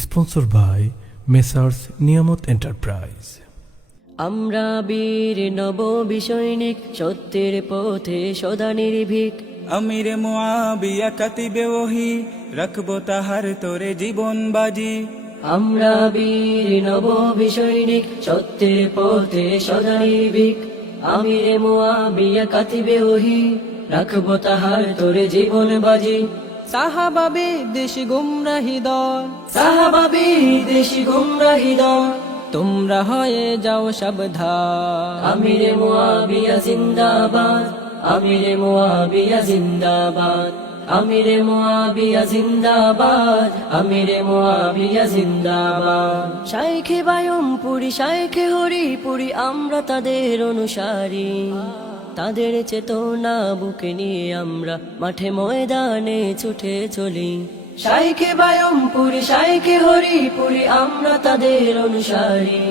Sponsor by messrs নিয়ামত enterprise. আমরা বীর নববী সৈনিক, সত্যের পথে সদা নির্ভীক। আমির মুআবিয়া কাতিবে ওহি, রাখবো তাহার তোরে জীবন বাজি। আমরা বীর নববী সৈনিক, সত্যের পথে সদা নির্ভীক। আমিরে মুআবিয়া কাতিবে ওহি, রাখবো তাহার তোরে জীবন বাজি। সাহাবাবে দেশ গুমরাহি দল, সাহাবাবি দেশি গুমরাহি দল, তোমরা হয়ে যাও সাবধান। আমিরে মুআবিয়া জিন্দাবাদ, আমিরে মুআবিয়া জিন্দাবাদ, আমিরে মুআবিয়া জিন্দাবাদ, আমিরে মুআবিয়া জিন্দাবাদ। শাইখে বায়মপুরি, শাইখে হরিপুরি, আমরা তাদের অনুসারী। তাদের চেতনা বুকে নিয়ে আমরা মাঠে ময়দানে ছুটে চলি। শাইখে বায়মপুরি, শাইখে হরিপুরি, আমরা তাদের অনুসারী।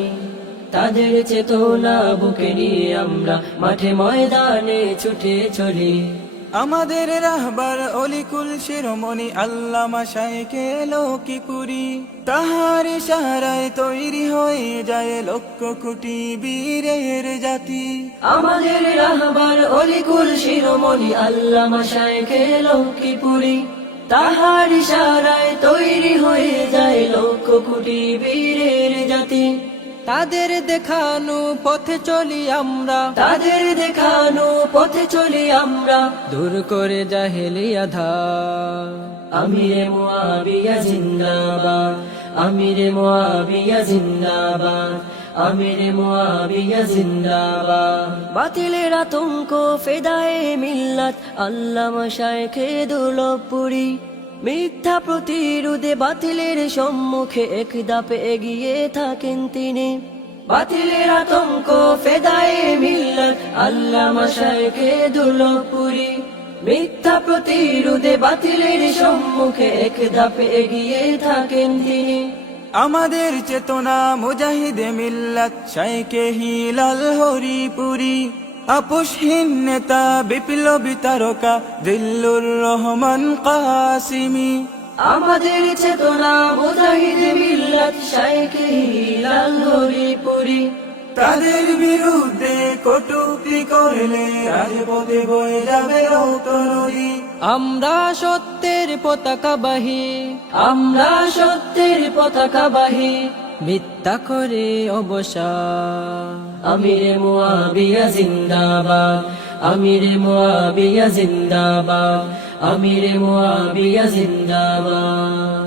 তাদের চেতনা বুকে নিয়ে আমরা মাঠে ময়দানে ছুটে চলি। আমাদের রাহবার অলিকুল শিরোমণি আল্লামা শাইখে লক্ষ্মীপুরী, তাহার ইশারায় তৈরি হয়ে যায় লক্ষ কোটি বীরের জাতি। আমাদের রাহবার অলিকুল শিরোমণি আল্লামা শাইখে লক্ষ্মীপুরী, তাহার ইশারায় তৈরি হয়ে যায় লক্ষ কোটি বীরের জাতি। তাদের দেখানো পথে চলি আমরা, তাদের দেখানো পথে চলি আমরা, দূর করে জাহেলিয়া ধার। আমিরে মুআবিয়া জিন্দাবাদ, আমিরে মুআবিয়া জিন্দাবাদ, আমিরে মুআবিয়া জিন্দাবাদ। বাতিলের আতঙ্ক ফেদায়ে মিল্লাত আল্লামা শাইখে দুর্লভপুরী, মিথ্যা প্রতিরোধে বাতিলের সম্মুখে এক ধাপে এগিয়ে থাকেন তিনি। বাতিলের আতঙ্ক ফেদায়ে মিল্লাত আল্লামা শাইখে দুর্লভপুরী, মিথ্যা প্রতিরোধে বাতিলের সম্মুখে এক ধাপে এগিয়ে থাকেন তিনি। আমাদের চেতনা মুজাহিদে মিল্লাত শাইখে হিলাল হরিপুরী, আপোষহীন নেতা বিপ্লবী তারকা জিল্লুর রহমান কাসিমি। আমাদের চেতনা মুজাহিদে মিল্লাত শাইখে হিলাল হরিপুরী, তাদের বিরুদ্ধে কটূক্তি করলে রাজপথে বয়ে যাবে রক্ত নদী। আমরা সত্যের পতাকাবাহী, আমরা সত্যের পতাকাবাহী। মিথ্যা করে অবসান। আমিরে মুআবিয়া জিন্দাবাদ, আমিরে মুআবিয়া জিন্দাবাদ, আমিরে মুআবিয়া জিন্দাবাদ।